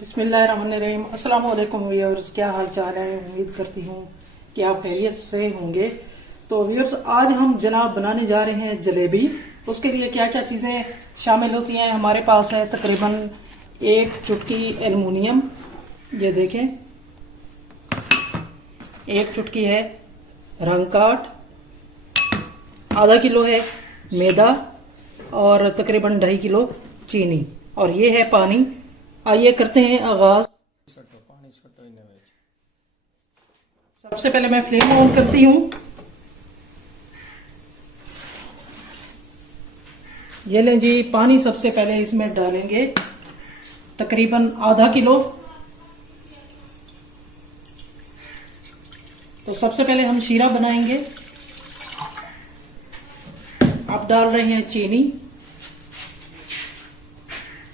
बिस्मिल्लाहिर्रहमानिर्रहीम। अस्सलाम वालेकुम व्यूअर्स, क्या हाल चाल है। उम्मीद करती हूँ कि आप खैरियत से होंगे। तो व्यूअर्स, आज हम जनाब बनाने जा रहे हैं जलेबी। उसके लिए क्या क्या चीज़ें शामिल होती हैं हमारे पास है तकरीबन एक चुटकी एल्युमिनियम, ये देखें, एक चुटकी है रंग काट, आधा किलो है मैदा और तकरीबन 2.5 किलो चीनी, और ये है पानी। आइए करते हैं आगाज। सबसे पहले मैं फ्लेम ऑन करती हूँ। ये लें जी, पानी सबसे पहले इसमें डालेंगे तकरीबन आधा किलो। तो सबसे पहले हम शीरा बनाएंगे। अब डाल रहे हैं चीनी।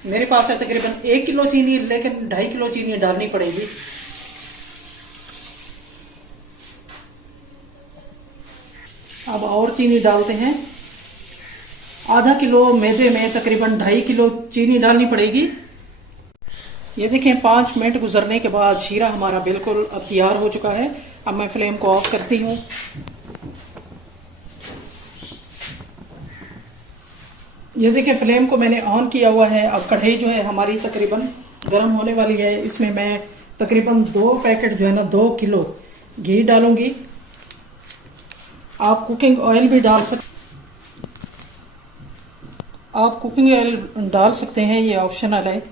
मेरे पास है तकरीबन 1 किलो चीनी, लेकिन 2.5 किलो चीनी डालनी पड़ेगी। अब और चीनी डालते हैं। आधा किलो मैदे में तकरीबन 2.5 किलो चीनी डालनी पड़ेगी। ये देखें, 5 मिनट गुजरने के बाद शीरा हमारा बिल्कुल अब तैयार हो चुका है। अब मैं फ्लेम को ऑफ करती हूँ। ये देखिए, फ्लेम को मैंने ऑन किया हुआ है। अब कढ़ाई जो है हमारी तकरीबन गर्म होने वाली है। इसमें मैं तकरीबन 2 पैकेट जो है ना 2 किलो घी डालूंगी। आप कुकिंग ऑयल भी डाल सकते हैं, ये ऑप्शनल है।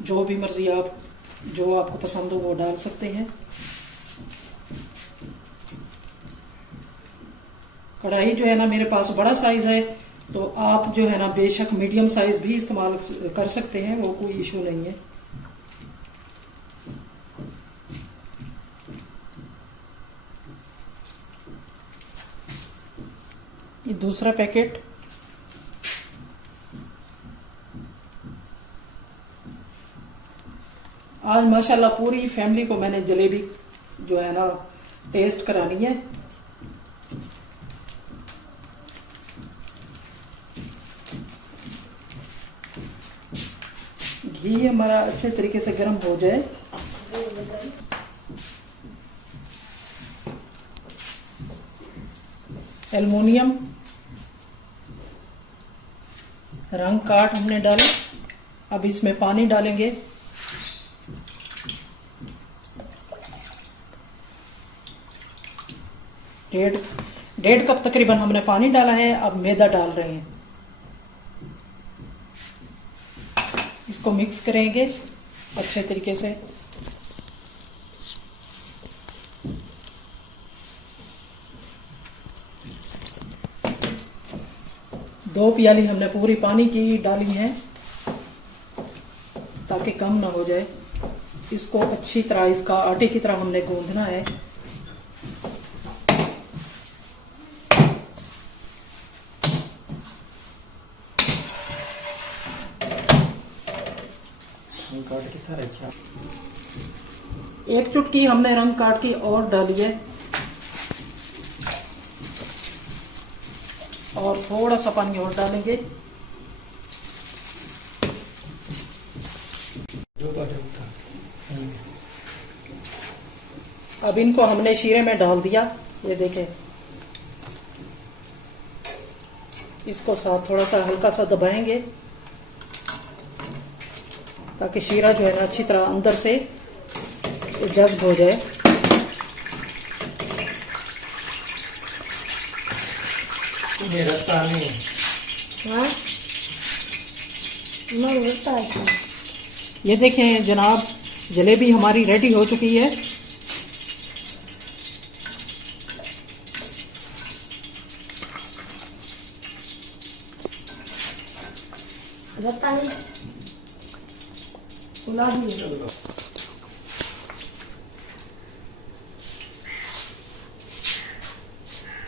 जो भी मर्जी आप, जो आपको पसंद हो वो डाल सकते हैं। कढ़ाई जो है ना मेरे पास बड़ा साइज है, तो आप जो है ना बेशक मीडियम साइज भी इस्तेमाल कर सकते हैं, वो कोई इशू नहीं है। ये दूसरा पैकेट। आज माशाल्लाह पूरी फैमिली को मैंने जलेबी जो है ना टेस्ट करानी है। घी हमारा अच्छे तरीके से गर्म हो जाए। एल्युमिनियम रंग काट हमने डाला। अब इसमें पानी डालेंगे। डेढ़ कप तकरीबन हमने पानी डाला है। अब मैदा डाल रहे हैं। इसको मिक्स करेंगे अच्छे तरीके से। दो प्याली हमने पूरी पानी की डाली है ताकि कम ना हो जाए। इसको अच्छी तरह, इसका आटे की तरह हमने गूंदना है। एक चुटकी हमने रंग काट की और डाली है, और थोड़ा सा पानी और डालेंगे। अब इनको हमने शीरे में डाल दिया। ये देखें, इसको साथ थोड़ा सा हल्का सा दबाएंगे ताकि शीरा जो है ना अच्छी तरह अंदर से जज्ब हो जाए। हाँ, ये देखें जनाब, जलेबी हमारी रेडी हो चुकी है।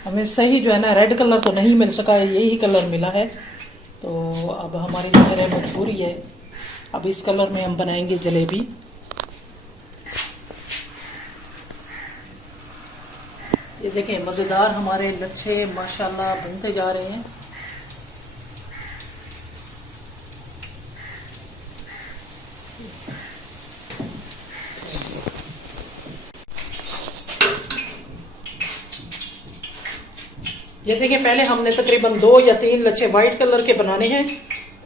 हमें सही जो है ना रेड कलर तो नहीं मिल सका है, यही कलर मिला है। तो अब हमारी ज़ाहिर है मजबूरी है। अब इस कलर में हम बनाएंगे जलेबी। ये देखें, मज़ेदार हमारे लच्छे माशाल्लाह बनते जा रहे हैं। ये देखिए, पहले हमने तकरीबन 2 या 3 लच्छे वाइट कलर के बनाने हैं,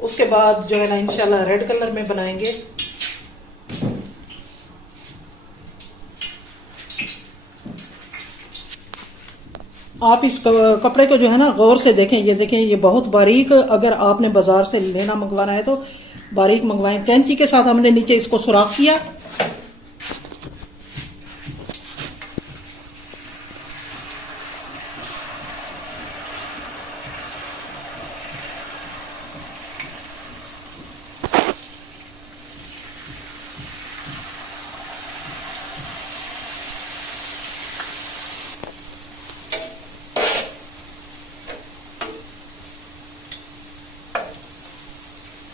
उसके बाद जो है ना इंशाल्लाह रेड कलर में बनाएंगे। आप इस कपड़े को जो है ना गौर से देखें। ये देखें, ये बहुत बारीक, अगर आपने बाजार से लेना मंगवाना है तो बारीक मंगवाएं। कैंची के साथ हमने नीचे इसको सुराख किया।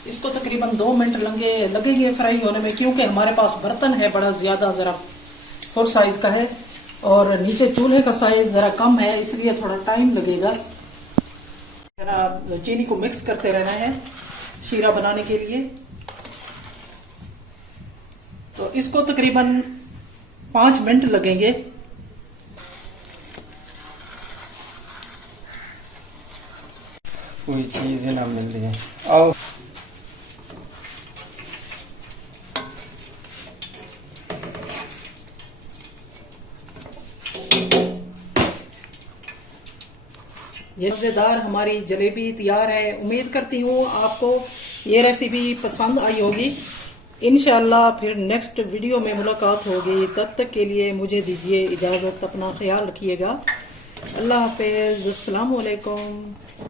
इसको तकरीबन 2 मिनट लगेंगे फ्राई होने में, क्योंकि हमारे पास बर्तन है बड़ा ज़्यादा, ज़रा फुल साइज़ का है और नीचे चूल्हे का साइज़ ज़रा कम है, इसलिए थोड़ा टाइम लगेगा। जरा चीनी को मिक्स करते रहना है शीरा बनाने के लिए। तो इसको तकरीबन 5 मिनट लगेंगे। कोई चीज़ ना मिल रही है। आओ ये मज़ेदार हमारी जलेबी तैयार है। उम्मीद करती हूँ आपको ये रेसिपी पसंद आई होगी। इंशाल्लाह फिर नेक्स्ट वीडियो में मुलाकात होगी। तब तक के लिए मुझे दीजिए इजाज़त। अपना ख्याल रखिएगा। अल्लाह हाफ़िज़। अस्सलामु अलैकुम।